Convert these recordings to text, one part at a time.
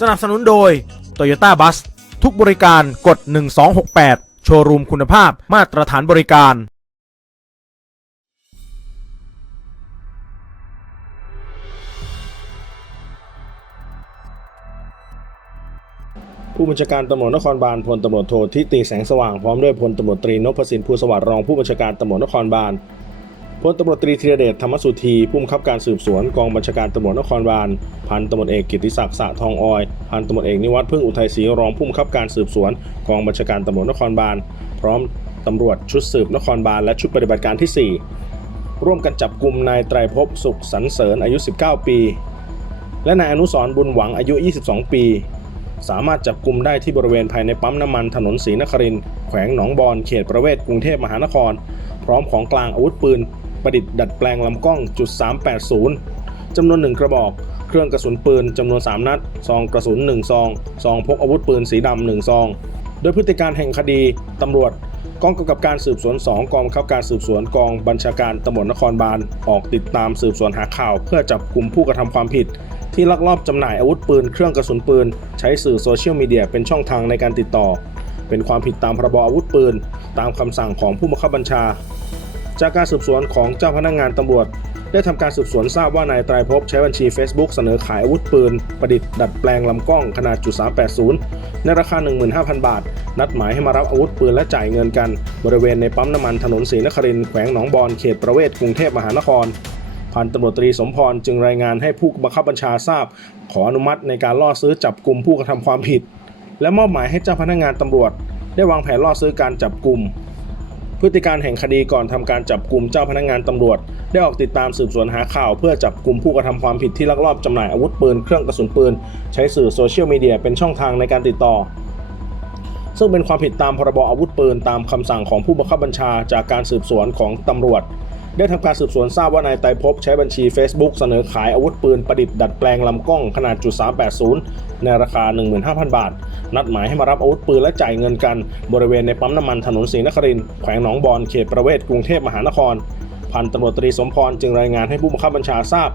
สนับสนุนโดย Toyota Bus ทุกบริการกด 1268 โชว์รูมคุณภาพมาตรฐานบริการ ผู้บัญชาการตำรวจนครบาลพลตำรวจโททิติแสงสว่างพร้อมด้วยพลตำรวจตรีนพสินภูสวัสดิ์รองผู้บัญชาการตำรวจนครบาล พลตำรวจตรีธีรเดชธรรมสุธีผู้บังคับการสืบสวนกองบัญชาการตำรวจนครบาลพันตำรวจเอกกิติศักดิ์สะทองออยพันตำรวจเอกนิวัฒน์พึ่งอุทัยศรีรองผู้บังคับการสืบสวนกองบัญชาการตำรวจนครบาลพร้อมตำรวจชุดสืบนครบาลและชุดปฏิบัติการที่ 4 ร่วมกันจับกลุ่มนายไตรภพสุขสรรเสริญอายุ 19 ปี และนายอนุสรบุญหวังอายุ 22 ปี สามารถจับกลุ่มได้ที่บริเวณภายในปั๊มน้ำมันถนนศรีนครินแขวงหนองบอนเขตประเวศกรุงเทพมหานคร พร้อมของกลางอาวุธปืน ประดิษฐ์ดัดแปลงลำกล้องจุด380จำนวน 1 กระบอก เครื่องกระสุนปืนจำนวน 3 นัด ซองกระสุน 1 ซอง ซองพกอาวุธปืนสีดำ1ซอง โดยพฤติการแห่งคดีตำรวจกองกำกับการสืบสวน 2 กองบังคับการสืบสวนกองบัญชาการตำรวจนครบาลออกติดตามสืบสวนหาข่าว เพื่อจับกลุ่มผู้กระทำความผิด ที่ลักลอบจำหน่ายอาวุธปืน เครื่องกระสุนปืน ใช้สื่อโซเชียลมีเดียเป็นช่องทางในการติดต่อ เป็นความผิดตามพรบอาวุธปืน ตามคำสั่งของผู้บังคับบัญชา จากการสืบสวนของเจ้าพนักงานตำรวจ ได้ทำการสืบสวนทราบว่านายไตรภพใช้บัญชี Facebook เสนอขายอาวุธปืน ประดิษฐ์ดัดแปลงลำกล้องขนาดจุด380 ในราคา 15,000 บาท นัดหมายให้มารับอาวุธปืนและจ่ายเงินกัน บริเวณในปั๊มน้ำมันถนนศรีนครินทร์แขวงหนองบอนเขตประเวศกรุงเทพมหานครพันตำรวจตรีสมพรจึงรายงานให้ผู้บังคับบัญชาทราบ ขออนุมัติในการล่อซื้อจับกลุ่มผู้กระทำความผิด และมอบหมายให้เจ้าพนักงานตำรวจ ได้วางแผนล่อซื้อการจับกลุ่ม พฤติการแห่งคดีก่อนทำการจับกลุ่มเจ้าพนักงานตำรวจ ได้ออกติดตามสืบสวนหาข่าว เพื่อจับกลุ่มผู้กระทำความผิดที่ลักลอบจำหน่ายอาวุธปืนเครื่องกระสุนปืน ใช้สื่อโซเชียลมีเดียเป็นช่องทางในการติดต่อ ซึ่งเป็นความผิดตามพรบอาวุธปืนตามคำสั่งของผู้บังคับบัญชาจากการสืบสวนของตำรวจ ได้ทำการสืบสวนทราบว่านายไตรภพใช้บัญชี Facebook เสนอขายอาวุธปืนประดิษฐ์ดัดแปลงลำกล้องขนาดจุด380ในราคา 15,000 บาท นัดหมายให้มารับอาวุธปืนและจ่ายเงินกัน บริเวณในปั๊มน้ำมันถนนศรีนครินแขวงหนองบอนเขตประเวศกรุงเทพมหานคร พันตำรวจตรีสมพรจึงรายงานให้ผู้บังคับบัญชาทราบ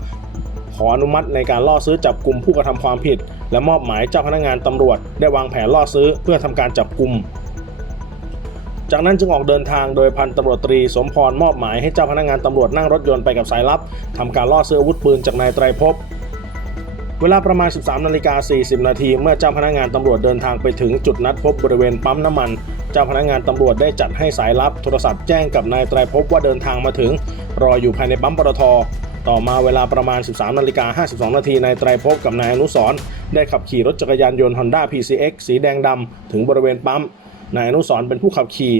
ขออนุมัติในการล่อซื้อจับกลุ่มผู้กระทำความผิด และมอบหมายเจ้าพนักงานตำรวจ ได้วางแผนล่อซื้อเพื่อทำการจับกลุ่มจากนั้นจึงออกเดินทางโดยพันตำรวจตรีสมพรมอบหมายให้เจ้าพนักงานตำรวจนั่งรถยนต์ไปกับสายลับทำการล่อซื้ออาวุธปืนจากนายไตรภพ เวลาประมาณ 13นาฬิกา40 นาที เมื่อเจ้าพนักงานตำรวจเดินทางไปถึงจุดนัดพบบริเวณปั๊มน้ำมัน เจ้าพนักงานตำรวจได้จัดให้สายลับโทรศัพท์แจ้งกับนายไตรภพว่าเดินทางมาถึง รออยู่ภายในปั๊มปตทต่อมาเวลาประมาณ 13นาฬิกา52 นาที นายไตรภพกับนายอนุสรได้ขับขี่รถจักรยานยนต์ Honda PCX สีแดงดำถึงบริเวณปั๊ม นายอนุสรเป็นผู้ขับขี่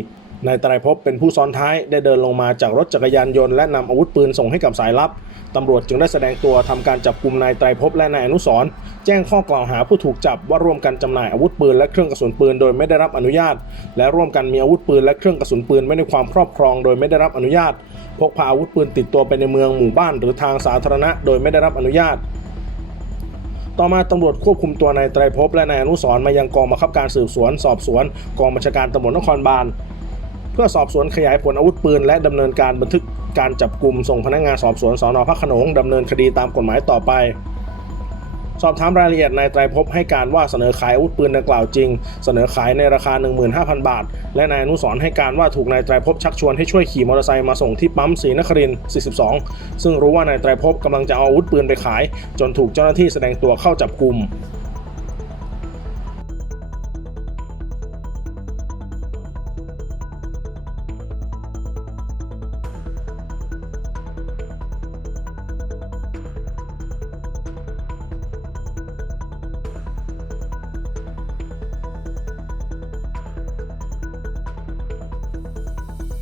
นายไตรภพเป็นผู้ซ้อนท้ายได้เดินลงมาจากรถจักรยานยนต์และนำอาวุธปืนส่งให้กับสายลับตำรวจจึงได้แสดงตัวทำการจับกลุ่มนายไตรภพและนายอนุสรแจ้งข้อกล่าวหาผู้ถูกจับว่าร่วมกันจำหน่ายอาวุธปืนและเครื่องกระสุนปืนโดยไม่ได้รับอนุญาต และร่วมกันมีอาวุธปืนและเครื่องกระสุนปืนไว้ในความครอบครองโดยไม่ได้รับอนุญาต พกพาอาวุธปืนติดตัวไปในเมืองหมู่บ้านหรือทางสาธารณะโดยไม่ได้รับอนุญาต ต่อมาตำรวจควบคุมตัวนายไตรภพและนายอนุสรมายังกองบังคับการสืบสวน สอบสวน กองบัญชาการตำรวจนครบาล เพื่อสอบสวนขยายผลอาวุธปืน และดำเนินการบันทึกการจับกลุ่มส่งพนักงานสอบสวนสอนอพระโขนงดำเนินคดีตามกฎหมายต่อไป สอบถามรายละเอียดนายไตรภพให้การว่าเสนอขายอาวุธปืนดังกล่าวจริง เสนอขายในราคา 15,000 บาท และนายอนุสรให้การว่าถูกนายไตรภพชักชวนให้ช่วยขี่มอเตอร์ไซค์มาส่งที่ปั๊มศรีนครินทร์42 ซึ่งรู้ว่านายไตรภพกำลังจะเอาอาวุธปืนไปขาย จนถูกเจ้าหน้าที่แสดงตัวเข้าจับกลุ่ม